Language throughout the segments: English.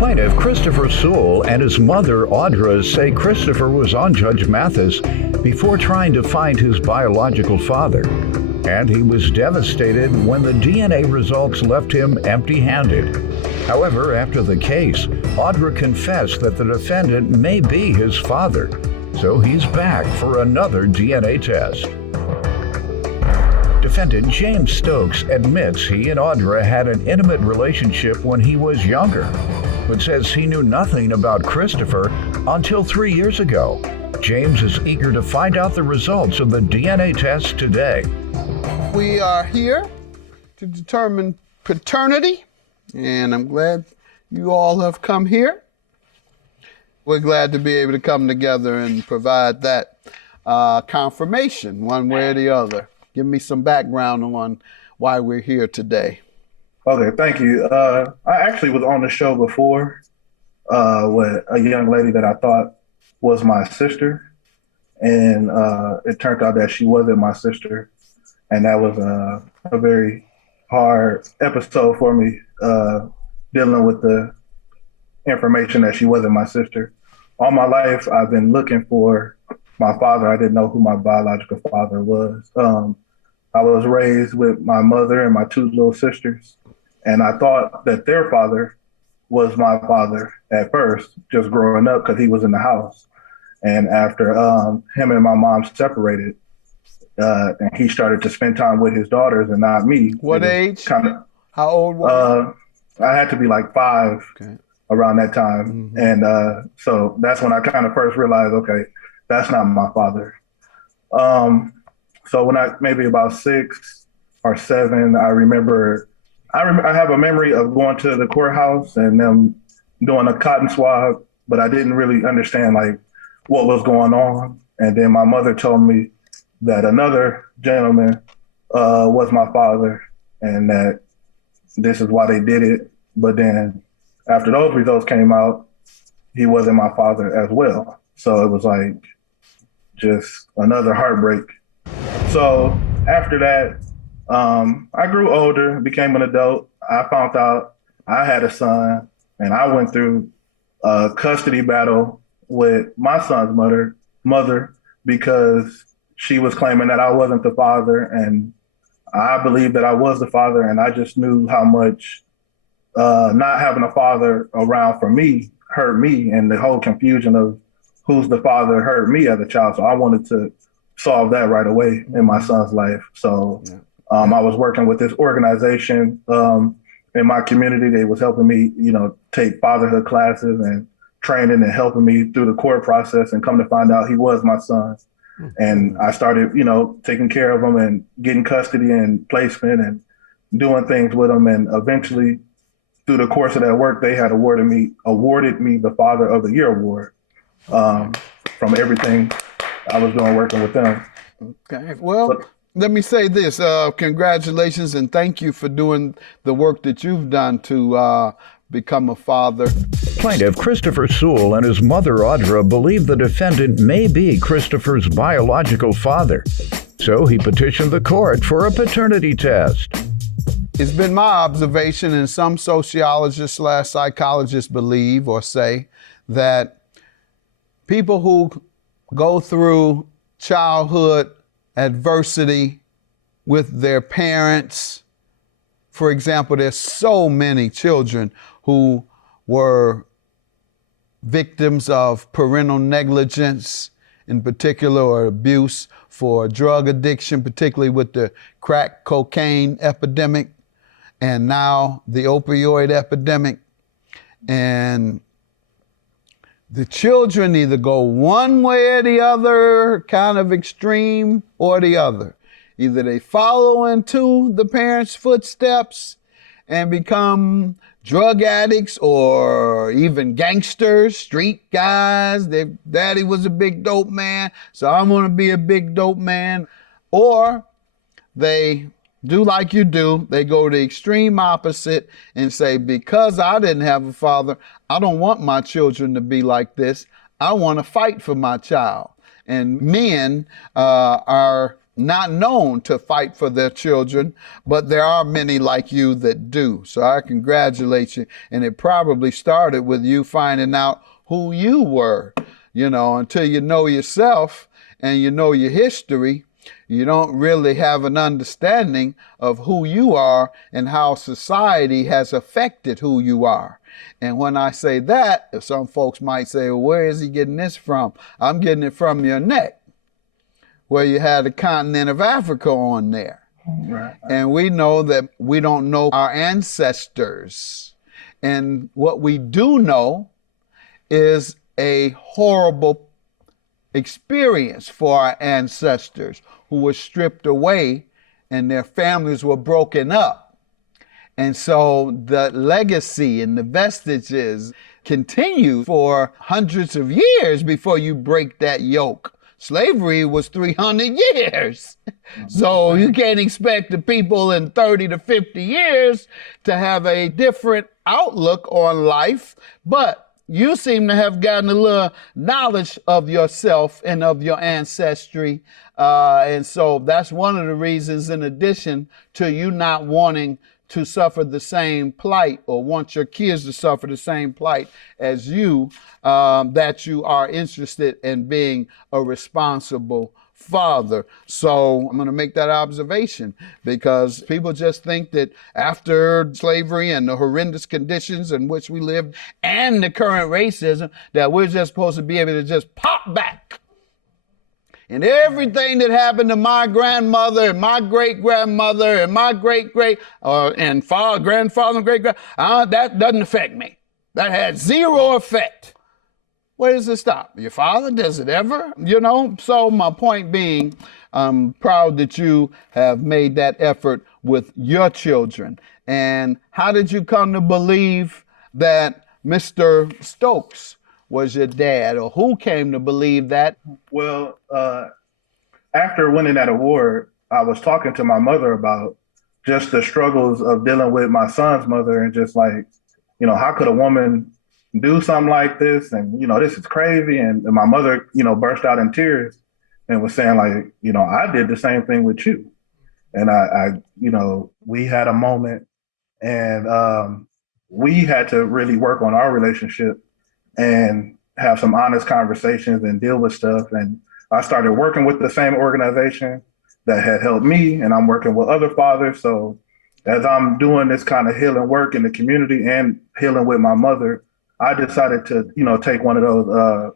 Plaintiff Christopher Sewell and his mother Audra say Christopher was on Judge Mathis before trying to find his biological father, and he was devastated when the DNA results left him empty-handed. However, after the case, Audra confessed that the defendant may be his father, so he's back for another DNA test. Defendant James Stokes admits he and Audra had an intimate relationship when he was younger, but says he knew nothing about Christopher until 3 years ago. James is eager to find out the results of the DNA test today. We are here to determine paternity, and I'm glad you all have come here. We're glad to be able to come together and provide that confirmation one way or the other. Give me some background on why we're here today. Okay, thank you. I actually was on the show before with a young lady that I thought was my sister, and it turned out that she wasn't my sister, and that was a very hard episode for me, dealing with the information that she wasn't my sister. All my life, I've been looking for my father. I didn't know who my biological father was. I was raised with my mother and my two little sisters, and I thought that their father was my father at first, just growing up, because he was in the house. And after him and my mom separated, and he started to spend time with his daughters and not me. What age? How old were you? I had to be like 5. Okay. Around that time. Mm-hmm. And so that's when I kind of first realized, okay, that's not my father. So when I, maybe about 6 or 7, I have a memory of going to the courthouse and them doing a cotton swab, but I didn't really understand like what was going on. And then my mother told me that another gentleman was my father and that this is why they did it. But then after those results came out, he wasn't my father as well. So it was like just another heartbreak. So after that, I grew older, became an adult. I found out I had a son, and I went through a custody battle with my son's mother because she was claiming that I wasn't the father, and I believed that I was the father, and I just knew how much not having a father around for me hurt me, and the whole confusion of who's the father hurt me as a child. So I wanted to solve that right away in my son's life. So I was working with this organization in my community. They was helping me, take fatherhood classes and training and helping me through the court process, and come to find out he was my son. And I started, taking care of him and getting custody and placement and doing things with him. And eventually, through the course of that work, they had awarded me the Father of the Year award from everything I was doing working with them. Okay. Well, let me say this. Congratulations and thank you for doing the work that you've done to become a father. Plaintiff Christopher Sewell and his mother Audra believe the defendant may be Christopher's biological father, so he petitioned the court for a paternity test. It's been my observation, and some sociologists/psychologists believe or say that people who go through childhood adversity with their parents, for example, there's so many children who were victims of parental negligence, in particular, or abuse for drug addiction, particularly with the crack cocaine epidemic, and now the opioid epidemic. And the children either go one way or the other, kind of extreme, or the other. Either they follow into the parents' footsteps and become drug addicts or even gangsters, street guys. Their daddy was a big dope man, so I'm gonna be a big dope man. Or they do like you do. They go the extreme opposite and say, because I didn't have a father, I don't want my children to be like this. I want to fight for my child. And men are not known to fight for their children, but there are many like you that do. So I congratulate you. And it probably started with you finding out who you were. Until you know yourself and you know your history, you don't really have an understanding of who you are and how society has affected who you are. And when I say that, some folks might say, well, where is he getting this from? I'm getting it from your neck, where you had the continent of Africa on there. Right. And we know that we don't know our ancestors. And what we do know is a horrible experience for our ancestors who were stripped away and their families were broken up. And so the legacy and the vestiges continue for hundreds of years before you break that yoke. Slavery was 300 years. So you can't expect the people in 30 to 50 years to have a different outlook on life, but you seem to have gotten a little knowledge of yourself and of your ancestry. And so that's one of the reasons, in addition to you not wanting to suffer the same plight or want your kids to suffer the same plight as you, that you are interested in being a responsible father. So I'm going to make that observation, because people just think that after slavery and the horrendous conditions in which we live and the current racism, that we're just supposed to be able to just pop back. And everything that happened to my grandmother and my great-grandmother and my great-great and grandfather and great-grand, that doesn't affect me. That had zero effect. Where does it stop? Your father, does it ever? So my point being, I'm proud that you have made that effort with your children. And how did you come to believe that Mr. Stokes was your dad, or who came to believe that? Well, after winning that award, I was talking to my mother about just the struggles of dealing with my son's mother, and just like, how could a woman do something like this? And, this is crazy. And my mother, burst out in tears and was saying like, I did the same thing with you. And I we had a moment, and we had to really work on our relationship and have some honest conversations and deal with stuff. And I started working with the same organization that had helped me, and I'm working with other fathers. So as I'm doing this kind of healing work in the community and healing with my mother, I decided to, take one of those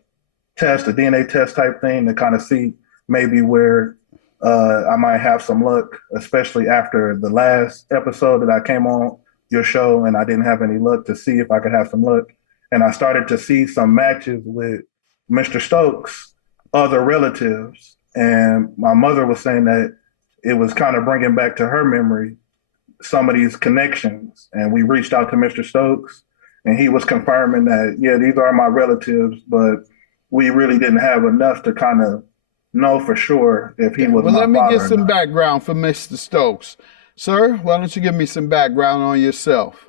tests, a DNA test type thing, to kind of see maybe where I might have some luck, especially after the last episode that I came on your show and I didn't have any luck, to see if I could have some luck. And I started to see some matches with Mr. Stokes' other relatives. And my mother was saying that it was kind of bringing back to her memory some of these connections. And we reached out to Mr. Stokes, and he was confirming that, yeah, these are my relatives, but we really didn't have enough to kind of know for sure if he was my father. Well, let me get some background for Mr. Stokes. Sir, why don't you give me some background on yourself?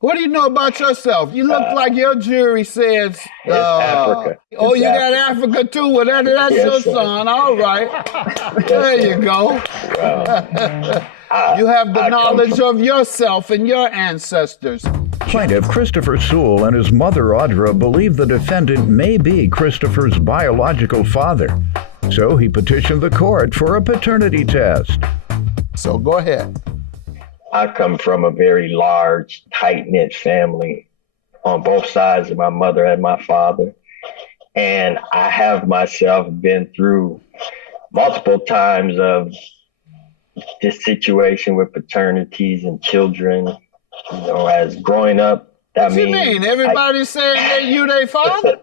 What do you know about yourself? You look like your jury says. Africa. Oh, you got Africa too? Well, that's yes, your son. All right. There you go. You have the knowledge of yourself and your ancestors. Plaintiff Christopher Sewell and his mother Audra believe the defendant may be Christopher's biological father. So he petitioned the court for a paternity test. So go ahead. I come from a very large, tight-knit family on both sides of my mother and my father. And I have myself been through multiple times of this situation with paternities and children. As growing up, What you mean? Everybody's saying that you their father?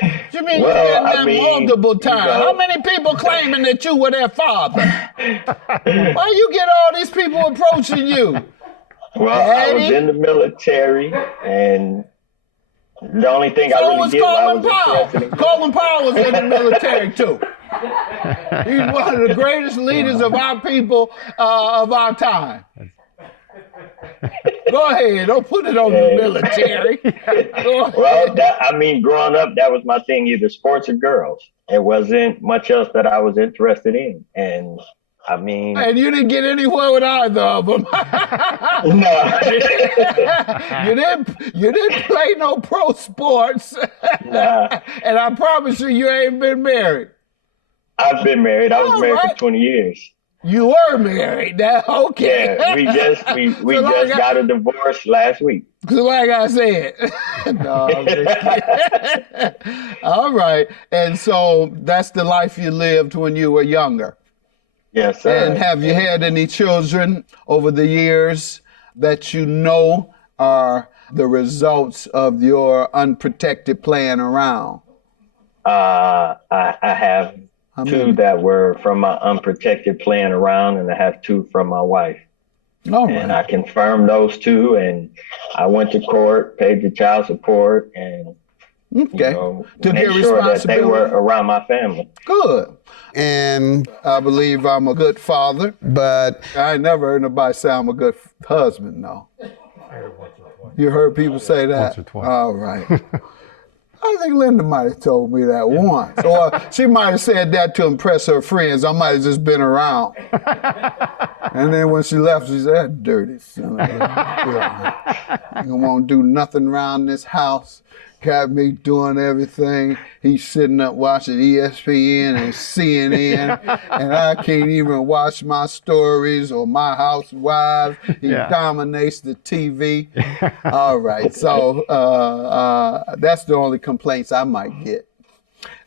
What you mean you did that multiple times? How many people claiming that you were their father? Why you get all these people approaching you? Well, Daddy? I was in the military, and the only thing I really did was I was interested in... Colin Powell was in the military too. He's one of the greatest leaders of our people of our time. Go ahead. Don't put it on the military. Well, growing up, that was my thing, either sports or girls. It wasn't much else that I was interested in. And and you didn't get anywhere with either of them. No. You didn't play no pro sports. Nah. And I promise you ain't been married. I've been married. I was married for 20 years. You were married. Okay. Yeah, we just got a divorce last week. Like I said. No, I'm just kidding. All right. And so that's the life you lived when you were younger. Yes, sir. And have you had any children over the years that you know are the results of your unprotected playing around? I have two that were from my unprotected playing around, and I have two from my wife. All right. And I confirmed those two, and I went to court, paid the child support, and to made get sure that they were around my family. Good. And I believe I'm a good father, but I ain't never heard nobody say I'm a good husband, no. You heard people say that? Once or twice. All right. I think Linda might have told me that once. Or she might have said that to impress her friends. I might have just been around. And then when she left, she said, that dirty son of a You won't do nothing around this house. Got me doing everything. He's sitting up watching ESPN and CNN, and I can't even watch my stories or my housewives. He dominates the TV. All right, so that's the only complaints I might get.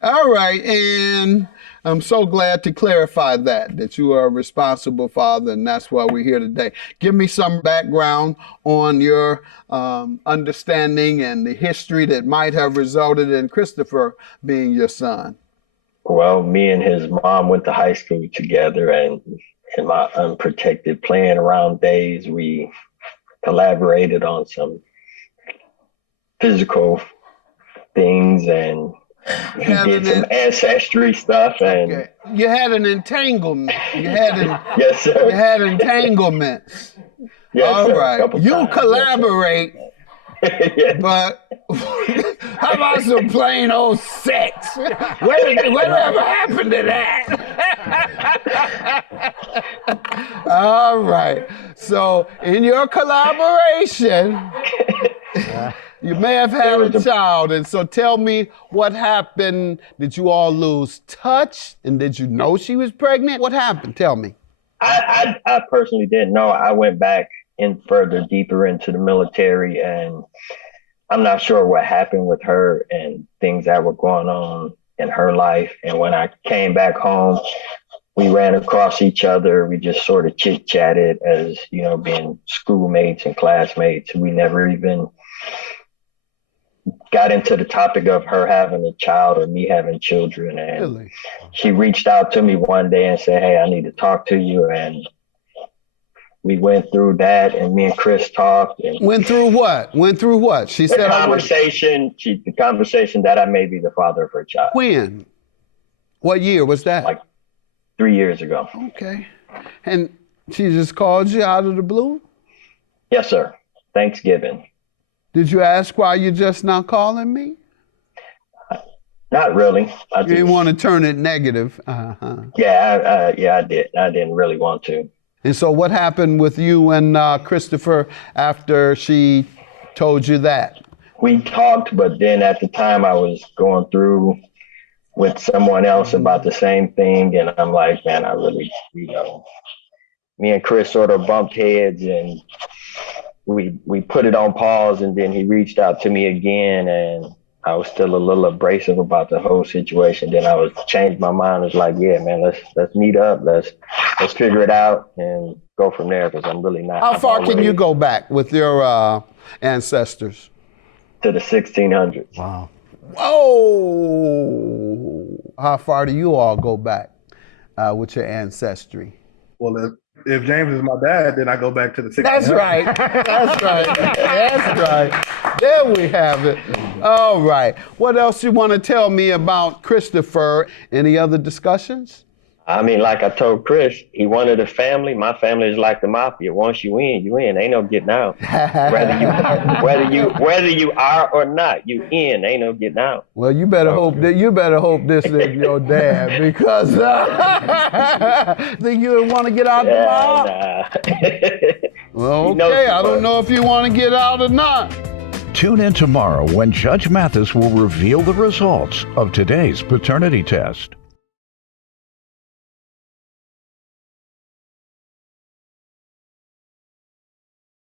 All right, and I'm so glad to clarify that you are a responsible father, and that's why we're here today. Give me some background on your understanding and the history that might have resulted in Christopher being your son. Well, me and his mom went to high school together, and in my unprotected playing around days, we collaborated on some physical things, and he did some ancestry stuff, and you had an entanglement. yes, sir. You had entanglements. Yes, all sir. right. You collaborate, but how about some plain old sex? Whatever happened to that? All right. So in your collaboration, you may have had a child, and so tell me what happened. Did you all lose touch, and did you know she was pregnant? What happened? Tell me. I personally didn't know. I went back in further deeper into the military, and I'm not sure what happened with her and things that were going on in her life. And when I came back home, we ran across each other. We just sort of chit-chatted as, being schoolmates and classmates. We never even got into the topic of her having a child or me having children. And really? She reached out to me one day and said, hey, I need to talk to you. And we went through that, and me and Chris talked. And went through what? She said the conversation that I may be the father of her child. When? What year was that? Like 3 years ago. Okay. And she just called you out of the blue? Yes, sir. Thanksgiving. Did you ask why you just now calling me? Not really. You didn't want to turn it negative. Yeah, I did. I didn't really want to. And so what happened with you and Christopher after she told you that? We talked, but then at the time I was going through with someone else about the same thing. And I'm like, man, I really, me and Chris sort of bumped heads, and we put it on pause, and then he reached out to me again, and I was still a little abrasive about the whole situation. Then I changed my mind. I was like, yeah, man, let's meet up. Let's figure it out and go from there, because I'm really not. How far can you go back with your ancestors? To the 1600s. Wow. Whoa! How far do you all go back with your ancestry? Well, if James is my dad, then I go back to the 1600s. That's right. That's right. That's right. There we have it. All right. What else you want to tell me about Christopher? Any other discussions? I mean, like I told Chris, he wanted a family. My family is like the mafia. Once you in, you in. Ain't no getting out. Whether you are or not, you in. Ain't no getting out. Well, you better hope this is your dad, because think you want to get out the mob? Nah. Well, okay, I don't know if you want to get out or not. Tune in tomorrow when Judge Mathis will reveal the results of today's paternity test.